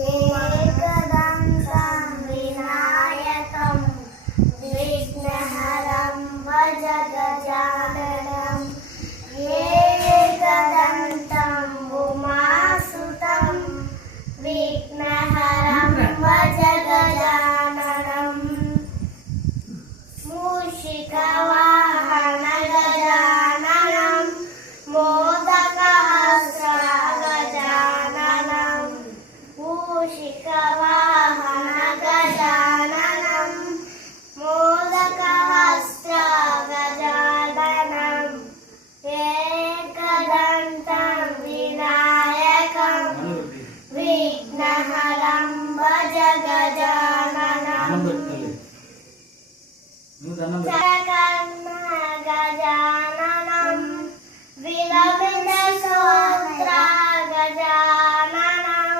एकदन्तं विनायकं विघ्नहरं भजगजाननं एकदन्तं उमासुतं विघ्नहरं भजगजाननं मूषिकवाहन गजाननं मोदकहस्तं गजाननं मूषिकवाहन गजाननं मोदकहस्तं गजाननं एकदन्तं विनायकं विघ्नहरं भजगजाननं सकर्ण गजाननं विलम्बितस्तोत्र गजाननं